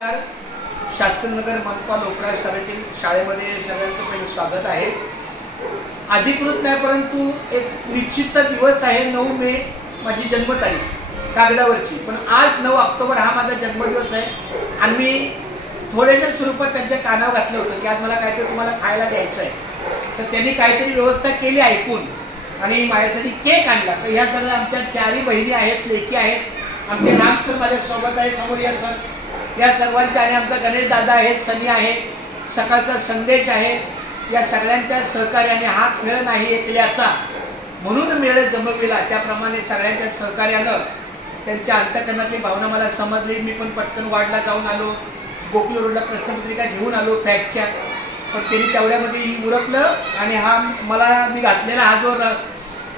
शास्त्रीनगर मनपा लोकराज शाळेमध्ये सगळ्यांचं पहिलं स्वागत आहे। अधिकृत नाही परंतु एक निश्चितचा दिवस आहे 9 मे माझी जन्मतारीख कागदावरची, पण आज 9 ऑक्टोबर हा माझा जन्मदिवस आहे आणि मी थोड्याशा स्वरूपात त्यांच्या कानावर घातलं होतं की आज मला काहीतरी तुम्हाला खायला द्यायचं आहे, तर त्यांनी काहीतरी व्यवस्था केली ऐकून आणि माझ्यासाठी केक आणला। तर ह्या सगळ्या आमच्या 4 बहिणी आहेत, लेकी आहेत, आमचे राम सर माझ्यासोबत आहे, समोर या सर, या सर्वांच्या आणि आमचा गणेश दादा आहे, सनी आहे, सकाळचा संदेश आहे, या सगळ्यांच्या सहकार्याने हा खेळ नाही ऐकल्याचा म्हणून मेळ जमविला, त्याप्रमाणे सगळ्यांच्या सहकार्यानं त्यांच्या अंतःकरणातली भावना मला समजली। मी पण पटकन वाढला जाऊन आलो, गोकुळ रोडला प्रश्नपत्रिका घेऊन आलो फॅक्टच्या, पण त्यांनी तेवढ्यामध्ये उरकलं आणि हा मी घातलेला हा जो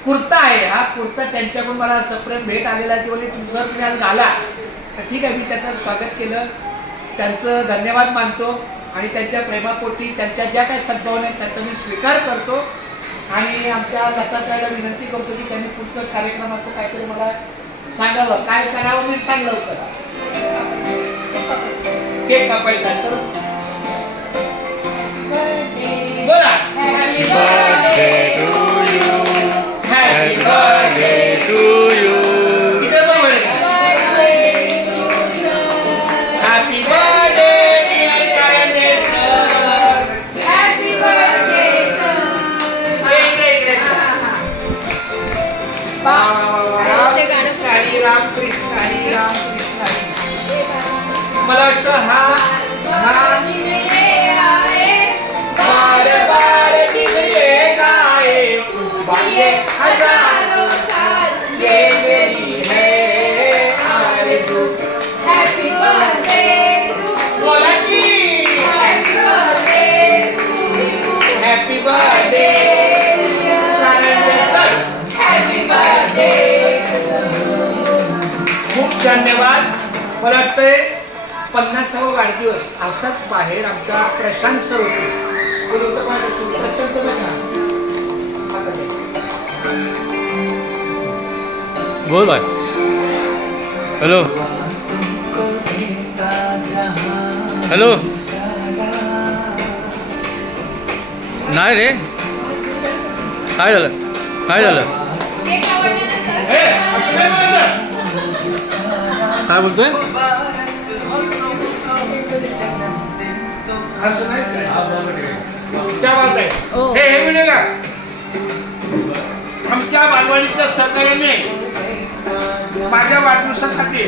कुर्ता आहे, हा कुर्ता त्यांच्याकडून मला सप्रेम भेट आलेला आहे। ते बोलले तुम्ही सर तुम्ही आज घाला, तर ठीक आहे, मी त्याचं स्वागत केलं, त्यांचं धन्यवाद मानतो आणि त्यांच्या प्रेमापोटी त्यांच्या ज्या काही सद्भावना आहेत त्याचा मी स्वीकार करतो आणि आमच्या लताताईला विनंती करतो की त्यांनी पुढचं कार्यक्रमाचं काहीतरी मला सांगावं, काय करावं मी सांग लवकर। केक कापायचा तर बोला happy birthday to you, happy birthday to you, happy birthday dear Ganesh sir, happy birthday sir, इकडे हरी राम कृष्ण, हरी राम कृष्ण। मला वाटतं हा बार बार दिए गाए बाये हजारों साल ये मेरी है आरज़ू, happy birthday to you, happy birthday to you, happy birthday happy birthday. खूप धन्यवाद। मला वाटतंय 50वा वाढदिवस असाच बाहेर आमचा प्रशांत सर होते, प्रशांत सर बोल भाई, हेलो हेलो, नाही रे, काय झालं काय झालं, काय बोलतोय, हे व्हिडिओ का आमच्या बालवाडीच्या सहकार्याने माझ्या वाढदिवसासाठी